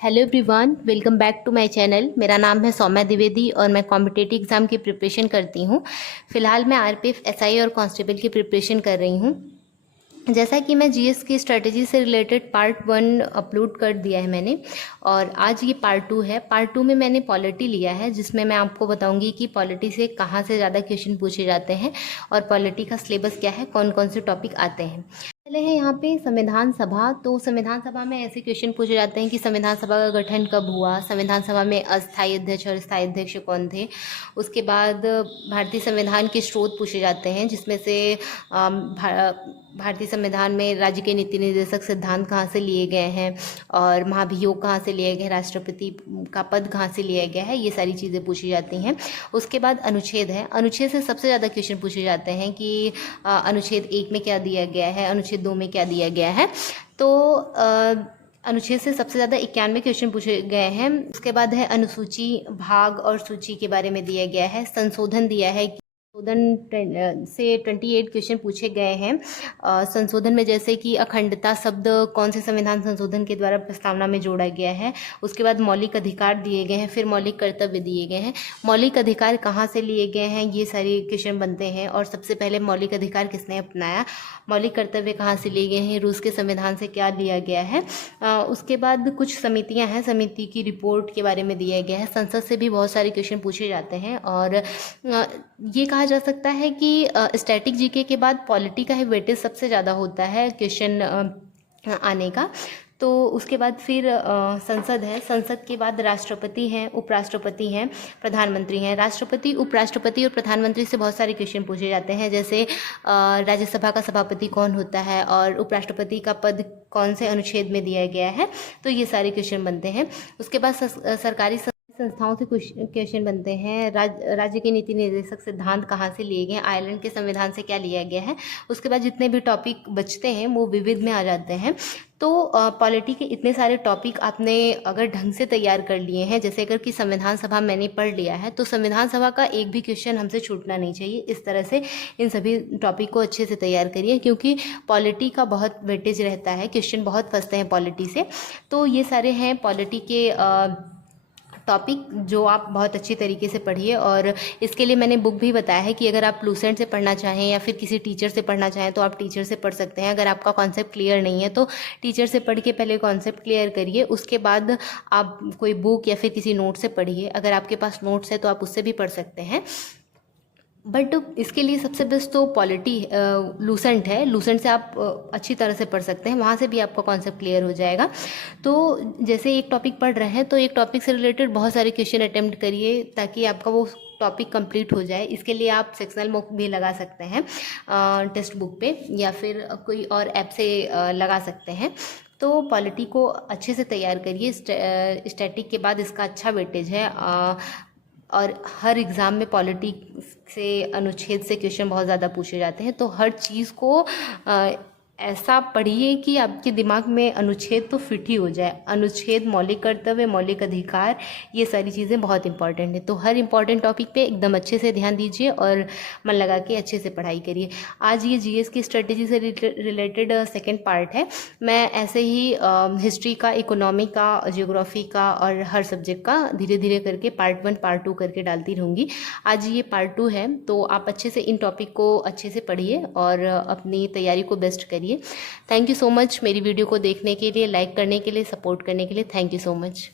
Hello everyone, welcome back to my channel. मेरा नाम है सौम्या द्विवेदी और मैं कॉम्पिटिटिव एग्ज़ाम की प्रिपरेशन करती हूँ। फ़िलहाल मैं आरपीएफ, एसआई और कांस्टेबल की प्रिपरेशन कर रही हूँ। जैसा कि मैं जीएस की स्ट्रेटजी से रिलेटेड पार्ट 1 अपलोड कर दिया है मैंने, और आज ये पार्ट 2 है। पार्ट 2 में मैंने पॉलिटी लिया है, जिसमें मैं आपको बताऊंगी कि पॉलिटी से कहाँ से ज़्यादा क्वेश्चन पूछे जाते हैं और पॉलिटी का सिलेबस क्या है, कौन कौन से टॉपिक आते हैं। पहले है यहाँ पे संविधान सभा। तो संविधान सभा में ऐसे क्वेश्चन पूछे जाते हैं कि संविधान सभा का गठन कब हुआ, संविधान सभा में अस्थायी अध्यक्ष और स्थायी अध्यक्ष कौन थे। उसके बाद भारतीय संविधान के स्रोत पूछे जाते हैं, जिसमें से भारतीय संविधान में राज्य के नीति निर्देशक सिद्धांत कहाँ से लिए गए हैं और महाभियोग कहाँ से लिए गए, राष्ट्रपति का पद कहाँ से लिया गया है, ये सारी चीज़ें पूछी जाती हैं। उसके बाद अनुच्छेद है। अनुच्छेद से सबसे ज़्यादा क्वेश्चन पूछे जाते हैं कि अनुच्छेद 1 में क्या दिया गया है, अनुच्छेद 2 में क्या दिया गया है। तो अनुच्छेद से सबसे ज़्यादा 91 क्वेश्चन पूछे गए हैं। उसके बाद है अनुसूची, भाग और सूची के बारे में दिया गया है। संशोधन दिया है, संशोधन से 28 क्वेश्चन पूछे गए हैं। संशोधन में जैसे कि अखंडता शब्द कौन से संविधान संशोधन के द्वारा प्रस्तावना में जोड़ा गया है। उसके बाद मौलिक अधिकार दिए गए हैं, फिर मौलिक कर्तव्य दिए गए हैं। मौलिक अधिकार कहाँ से लिए गए हैं, ये सारे क्वेश्चन बनते हैं। और सबसे पहले मौलिक अधिकार किसने अपनाया, मौलिक कर्तव्य कहाँ से लिए गए हैं, रूस के संविधान से क्या लिया गया है। उसके बाद कुछ समितियाँ हैं, समिति की रिपोर्ट के बारे में दिया गया है। संसद से भी बहुत सारे क्वेश्चन पूछे जाते हैं। और ये कहा जा सकता है कि स्टैटिक जीके के बाद पॉलिटी का ही वेटेज सबसे ज़्यादा होता है क्वेश्चन आने का। तो उसके बाद फिर संसद है। संसद के बाद राष्ट्रपति हैं, उपराष्ट्रपति हैं, प्रधानमंत्री हैं। राष्ट्रपति, उपराष्ट्रपति और प्रधानमंत्री से बहुत सारे क्वेश्चन पूछे जाते हैं, जैसे राज्यसभा का सभापति कौन होता है और उपराष्ट्रपति का पद कौन से अनुच्छेद में दिया गया है। तो ये सारे क्वेश्चन बनते हैं। उसके बाद सरकारी संस्थाओं से कुछ क्वेश्चन बनते हैं। राज्य के नीति निर्देशक सिद्धांत कहाँ से लिए गए, आयरलैंड के संविधान से क्या लिया गया है। उसके बाद जितने भी टॉपिक बचते हैं वो विविध में आ जाते हैं। तो पॉलिटी के इतने सारे टॉपिक आपने अगर ढंग से तैयार कर लिए हैं, जैसे अगर कि संविधान सभा मैंने पढ़ लिया है, तो संविधान सभा का एक भी क्वेश्चन हमसे छूटना नहीं चाहिए। इस तरह से इन सभी टॉपिक को अच्छे से तैयार करिए, क्योंकि पॉलिटी का बहुत वेटेज रहता है, क्वेश्चन बहुत फंसते हैं पॉलिटी से। तो ये सारे हैं पॉलिटी के टॉपिक, जो आप बहुत अच्छी तरीके से पढ़िए। और इसके लिए मैंने बुक भी बताया है कि अगर आप लूसेंट से पढ़ना चाहें या फिर किसी टीचर से पढ़ना चाहें तो आप टीचर से पढ़ सकते हैं। अगर आपका कॉन्सेप्ट क्लियर नहीं है तो टीचर से पढ़ के पहले कॉन्सेप्ट क्लियर करिए, उसके बाद आप कोई बुक या फिर किसी नोट से पढ़िए। अगर आपके पास नोट्स है तो आप उससे भी पढ़ सकते हैं। बट इसके लिए सबसे बेस्ट तो पॉलिटी लूसेंट है। लूसेंट से आप अच्छी तरह से पढ़ सकते हैं, वहाँ से भी आपका कॉन्सेप्ट क्लियर हो जाएगा। तो जैसे एक टॉपिक पढ़ रहे हैं तो एक टॉपिक से रिलेटेड बहुत सारे क्वेश्चन अटेम्प्ट करिए, ताकि आपका वो टॉपिक कंप्लीट हो जाए। इसके लिए आप सेक्शनल मॉक भी लगा सकते हैं टेक्स्ट बुक पे, या फिर कोई और ऐप से लगा सकते हैं। तो पॉलिटी को अच्छे से तैयार करिए। स्टैटिक के बाद इसका अच्छा वेटेज है। और हर एग्ज़ाम में पॉलिटी से, अनुच्छेद से क्वेश्चन बहुत ज़्यादा पूछे जाते हैं। तो हर चीज़ को ऐसा पढ़िए कि आपके दिमाग में अनुच्छेद तो फिट ही हो जाए। अनुच्छेद, मौलिक कर्तव्य, मौलिक अधिकार, ये सारी चीज़ें बहुत इंपॉर्टेंट है। तो हर इंपॉर्टेंट टॉपिक पे एकदम अच्छे से ध्यान दीजिए और मन लगा के अच्छे से पढ़ाई करिए। आज ये जीएस की स्ट्रेटजी से रिलेटेड सेकेंड पार्ट है। मैं ऐसे ही हिस्ट्री का, इकोनॉमी का, जियोग्राफी का और हर सब्जेक्ट का धीरे धीरे करके पार्ट 1 पार्ट 2 करके डालती रहूँगी। आज ये पार्ट 2 है, तो आप अच्छे से इन टॉपिक को अच्छे से पढ़िए और अपनी तैयारी को बेस्ट करिए। थैंक यू सो मच मेरी वीडियो को देखने के लिए, लाइक करने के लिए, सपोर्ट करने के लिए। Thank you so much.